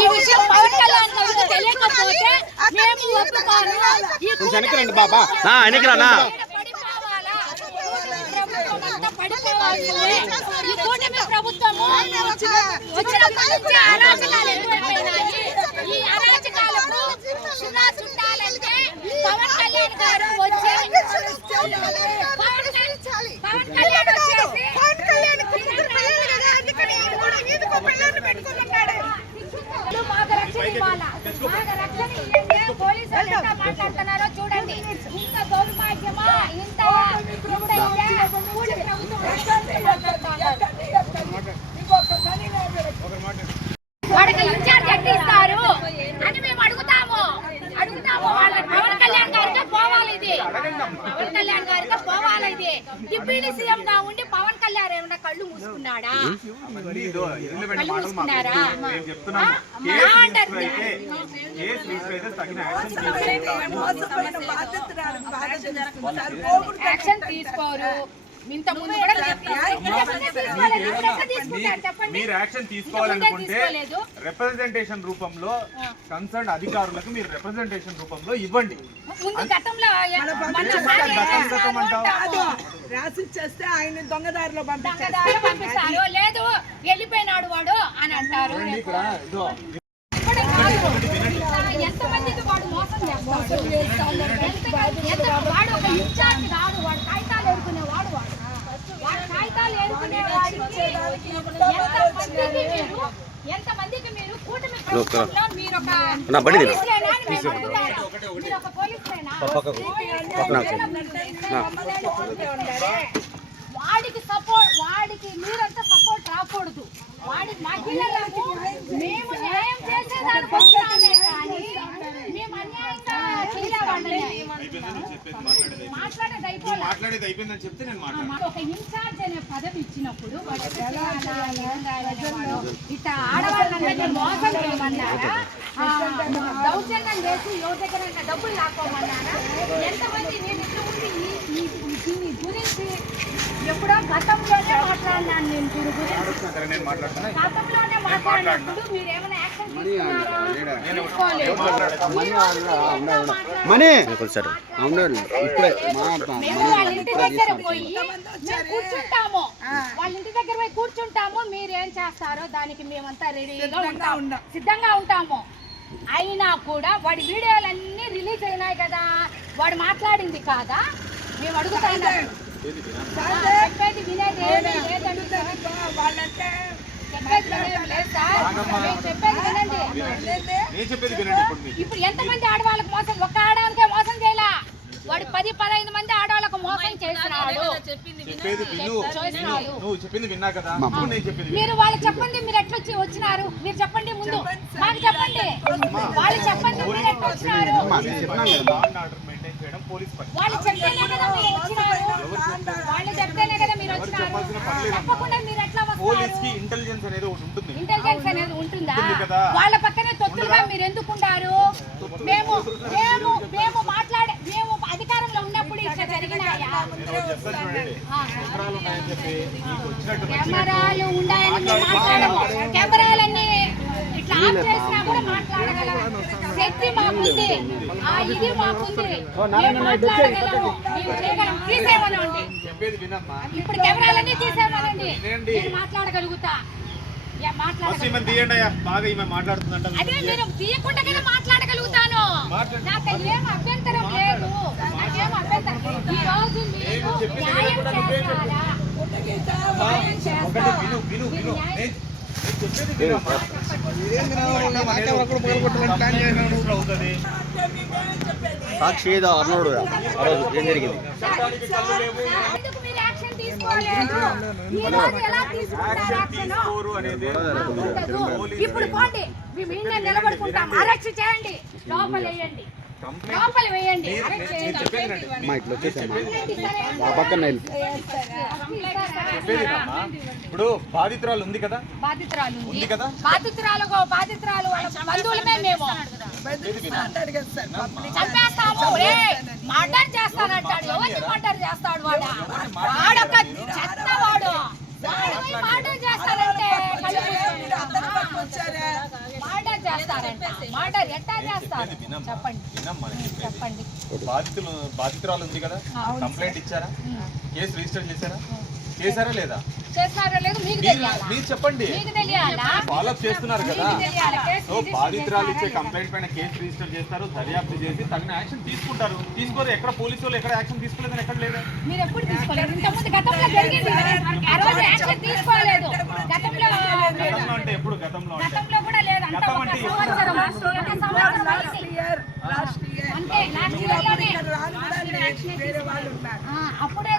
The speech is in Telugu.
ఈ విషయం పవన్ కళ్యాణ్ గారికి తెలియకపోతే మేము ఒప్పుకోను. ఈ కూటమి ప్రభుత్వము వచ్చినప్పటి నుంచి అరాచకాలు ఎక్కువైపోయినాయి. ఈ అరాచకాలకు సున్నా చుట్టాలంటే పవన్ కళ్యాణ్ గారు వచ్చి పవన్ కళ్యాణ్ వచ్చేసి మాకు రక్షణ ఇవ్వాలా, మాకు రక్షణ ఇవ్వండి. పోలీసులు ఎంత మాట్లాడుతున్నారో చూడండి. ఇంత దౌర్భాగ్యమా, ఇంత వాడికి ఇన్ఛార్జ్ ఎట్టి ఇస్తారు అని మేము అడుగుతాము. పవన్ కళ్యాణ్ గారితో పోవాలి, ఇది పవన్ కళ్యాణ్ గారితో పోవాలి. ఇది డిప్యూటీ సీఎం గా ఉండి పవన్ కళ్యాణ్ ఏమన్నా కళ్ళు మూసుకున్నాడా? కళ్ళు మూసుకున్నారా? యాక్షన్ తీసుకోరు. ఇంత ముందు కూడా మీరు యాక్షన్ తీసుకోవాలనుకుంటే రిప్రజెంటేషన్ రూపంలో కన్సర్న్ అధికారులకు మీరు రిప్రజెంటేషన్ రూపంలో ఇవ్వండి. రాసిచ్చేస్తే ఆయన దొంగదారిలో పంపిస్తారు. లేదు వెళ్ళిపోయినాడు వాడు అని అంటారు. ఎంతమందికి వాడు మోసం చేస్తాడు? వాడు ఒక ఇన్ఛార్జ్ కాదు, వాడు కాగితాలు ఎడుకునేవాడు. వాడు కాగితాలు ఎడుకునేవాడికి ఎంతమందికి మీరు కూటమి ప్రభుత్వంలో మీరు ఒక పోలీసులేనా అని మేము అడుగుతాము. మీరు ఒక పోలీసులేనా? వాడికి సపోర్ట్, వాడికి మీరంతా సపోర్ట్ రాకూడదు. వాడికి మహిళలకు మేము న్యాయం చేసేదానికి వచ్చామే కానీ మేము అన్యాయంగా మాట్లాడేది అయిపోయిందని చెప్తే నేను ఒక ఇన్ఛార్జ్ అనే పదవి ఇచ్చినప్పుడు ఇట్లా ఆడవాళ్ళందరినీ మోసం చేయమన్నారా? దౌర్జన్యం చేసి యువ దగ్గర డబ్బులు లాక్కోమన్నారా? ఎంతమంది నేను ఇట్లా ఉండి దీని గురించి ఎప్పుడో గతంలోనే మాట్లాడినాను. నేను దీని గురించి గతంలోనే మాట్లాడినప్పుడు మీరు ఏమైనా యాక్షన్ తీసుకున్నారా? మేము వాళ్ళ ఇంటి దగ్గర పోయి కూర్చుంటాము. వాళ్ళ ఇంటి దగ్గర పోయి కూర్చుంటాము. మీరేం చేస్తారో దానికి మేమంతా రెడీగా ఉంటాము, సిద్ధంగా ఉంటాము. అయినా కూడా వాడి వీడియోలన్నీ రిలీజ్ అయినాయి కదా, వాడు మాట్లాడింది కాదా? మేము అడుగుతాము. చెప్పేది వినేది వాళ్ళంటే ఇప్పుడు ఎంతమంది ఆడవాళ్ళకు మోసం? ఒక్క ఆడవాళ్ళకే మోసం చేయలా, వాడు 10-15 మంది ఆడవాళ్ళకు మోసం చేసినాడు. మీరు వాళ్ళు చెప్పండి, మీరు ఎట్లా వచ్చినారు? మీరు చెప్పండి, ముందు మాకు చెప్పండి. వాళ్ళు చెప్పండి, మీరు ఎట్లా వచ్చినారు? వాళ్ళు చెప్తేనే కదా మీరు వచ్చినారు. వాళ్ళు చెప్తేనే కదా మీరు వచ్చినారు. తప్పకుండా మీరు ఎట్లా వస్తారు? ఇంటెలిజెన్స్ అనేది ఉంటుందా? వాళ్ళ పక్కనే తొత్తులుగా మీరు ఎందుకుంటారు? మేము అధికారంలో ఉన్నప్పుడు ఇట్లా జరిగినాయా? కెమెరాలు ఉన్నాయని మేము మాట్లాడము. కెమెరాలన్నీ ఇట్లా ఆఫ్ చేసినా కూడా మాట్లాడగలం. శక్తి మాకుంది, ఆ ఇది మాకుంది, మేము మాట్లాడగలము, మేము చేయగలం. తీసేమనండి, ఇప్పుడు కెమెరాలన్నీ తీసేమనండి, నేను మాట్లాడగలుగుతా. అదే మీరు తీయకుండా మాట్లాడగలుగుతాను. నాకు ఏం అభ్యంతరం లేదు, నాకేం అభ్యంతరం. ఈ రోజు మీరు న్యాయం చేస్తారా? సాక్షి అన్నాడు ఆ రోజు ఏం జరిగింది? ఇప్పుడు పోండి, మేము నిలబడుకుంటాం. అరెస్ట్ చేయండి, లోపల వేయండి, లోపల వేయండి. ఇప్పుడు బాధితురాలు ఉంది కదా, బాధితురాలు బంధువులమే మేము చంపేస్తాము. మర్డర్ చేస్తానంటాడు. ఎవరిని మర్డర్ చేస్తాడు? వాడొక చెత్తవాడు. మర్డర్ చేస్తానంటే మర్డర్ చేస్తారంట మర్డర్ ఎట్టా చేస్తారు వినమ్మా. చెప్పండి వినమ్మా నేను చెప్పేది. చెప్పండి బాధితురాలు ఉంది కదా కంప్లైంట్ ఇచ్చారా కేసు రిజిస్టర్ చేశారా చేశారా లేదా చేస్తారో లేదు మీకు మీరు తెలియాలా మీరు చెప్పండి మీకు తెలియాలా ఫాలోఅప్ చేస్తున్నారు కదా మీకు తెలియాలా కేసు సో బాధితురాలు ఇచ్చే కంప్లైంట్ పైన కేసు రిజిస్టర్ చేస్తారు దర్యాప్తు చేసి తగిన యాక్షన్ తీసుకుంటారు తీసుకోరు ఎక్కడ పోలీసు వాళ్ళు ఎక్కడ యాక్షన్ తీసుకోలేదని ఎక్కడ లేదా మీరు ఎప్పుడు తీసుకోలేదు ఇంతకుముందు గతంలో జరిగింది ఆ రోజు యాక్షన్ తీసుకోలేదు గతంలో గతంలో అంటే ఎప్పుడు గతంలో అంటే గతంలో కూడా లేదు అంత గతం ఒక అంటే సంవత్సరం లాస్ట్ ఇయర్ అంతే లాస్ట్ ఇయర్ లోనే రాను కూడా వేరే వాళ్ళు ఉన్నారు అప్పుడే